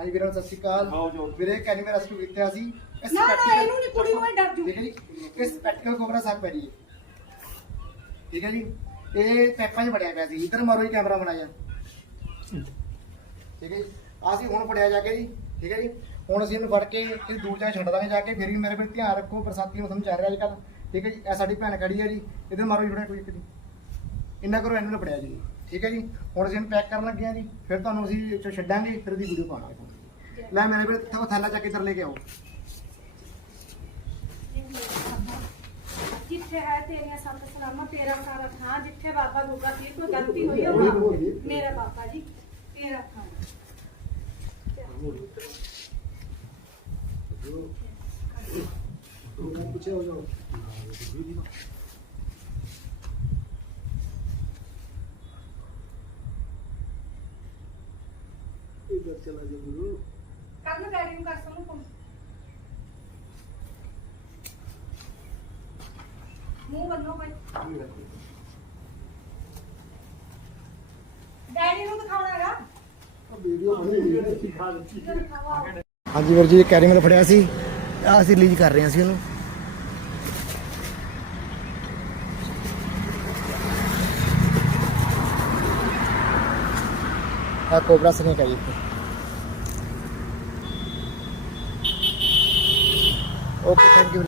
ਹਾਂਜੀ ਵੀਰਾਂ ਸਤਿ ਸ਼੍ਰੀ ਅਕਾਲ। ਆਓ ਜੋ। ਵੀਰੇ ਕੈਨੀ ਮੇਰਾ ਰੈਸਕਿਊ ਕੀਤਾ ਸੀ। ਇਸ ਨਾ ਨਾ ਇਹਨੂੰ ਨਹੀਂ ਕੁੜੀ ਨੂੰ ਇਹ ਡਰ ਜੂ। ਠੀਕ ਹੈ ਜੀ ਇਹ ਸਪੈਕਟੀਕਲ ਕੋਬਰਾ ਸਾਗ ਪੈ ਰਹੀ ਹੈ। ਠੀਕ ਹੈ ਜੀ? ਇਹ ਪੈਪਾਂ 'ਚ ਵੜਿਆ ਪਿਆ ਸੀ। ਇਧਰ ਮਾਰੋ ਜੀ ਕੈਮਰਾ ਬਣਾਇਆ। ਠੀਕ ਹੈ ਜੀ? ਆਹ ਅਸੀਂ ਹੁਣ ਫੜਿਆ ਜਾ ਕੇ ਜੀ। ਠੀਕ ਹੈ ਜੀ? ਹੁਣ ਅਸੀਂ ਇਹਨੂੰ ਫੜ ਕੇ ਇਹ ਦੂਰ ਜਾ ਕੇ ਛੱਡ ਦਾਂਗੇ ਜਾ ਕੇ। ਫਿਰ ਵੀ ਮੇਰੇ ਕੋਲ ਧਿਆਨ ਰੱਖੋ ਬਰਸਾਤੀ ਨੂੰ ਚੱਲ ਰਿਹਾ ਅੱਜ ਕੱਲ੍ਹ ਠੀਕ ਹੈ ਜੀ? ਇਹ ਸਾਡੀ ਭੈਣ ਖੜੀ ਹੈ ਜੀ। ਇਧਰ ਮਾਰੋ ਜੀ ਫੜਾ ਕੋਈ ਇੱਕ ਜੀ ਇੰਨਾ ਕਰੋ ਇਹਨੂੰ ਨਾ ਫੜਿਆ ਜੀ। ਠੀਕ ਹੈ ਜੀ? ਹੁਣ ਅਸੀਂ ਇਹਨੂੰ ਪੈਕ ਕਰਨ ਲੱਗੇ ਹਾਂ ਜੀ। ਫਿਰ ਤੁਹਾਨੂੰ ਅਸੀਂ ਇਹ 'ਚੋਂ ਛੱਡਾਂਗੇ ਫਿਰ ਦੀ ਵੀਡੀਓ ਪਾਵਾਂਗੇ ਲੈ ਮੇਰੇ ਕੋਲ ਥੋ ਥੈਲਾ ਚੱਕ ਕੇ ਇੱਧਰ ਲੈ ਕੇ ਆਓ ਜਿੱਥੇ ਹੈ ਤੇਰੀਆਂ ਸੰਤ ਸਲਾਮਾ ਤੇਰਾ ਸਾਰਾ ਥਾਂ ਜਿੱਥੇ ਬਾਬਾ ਦੁਰਗਾ ਦੀ ਕੋਈ ਗਲਤੀ ਹੋਈ ਹੋ ਬਾਬਾ ਮੇਰਾ ਬਾਬਾ ਜੀ ਤੇਰਾ ਥਾਂ ਪਿੱਛੇ ਹੋ ਜਾਓ ਇਧਰ ਚਲਾ ਜਾ ਗੁਰੂ ਕੱਲ ਨੂੰ ਡੈਡੀ ਨੂੰ ਕਰ ਸਾਨੂੰ ਫੋਨ ਮੂੰਹ ਬੰਨੋ ਭਾਈ। ਡੈਡੀ ਨੂੰ ਦਿਖਾਉਣਾ ਹੈਗਾ। ਵੀਡੀਓ ਬਣੀ ਇੱਧਰ ਦਿਖਾਓ ਆਓ। ਹਾਂਜੀ ਵੀਰ ਜੀ ਇਹ ਕੈਰੀ ਮੇਲ ਫੜਿਆ ਸੀ। ਆ ਅਸੀਂ ਰਿਲੀਜ਼ ਕਰ ਰਹੇ ਹਾਂ ਸੀ ਉਹਨੂੰ। ਆ ਕੋਬਰਾ ਸਨੇਕ ਹੈ ਜੀ ওকে থ্যাংক ইউ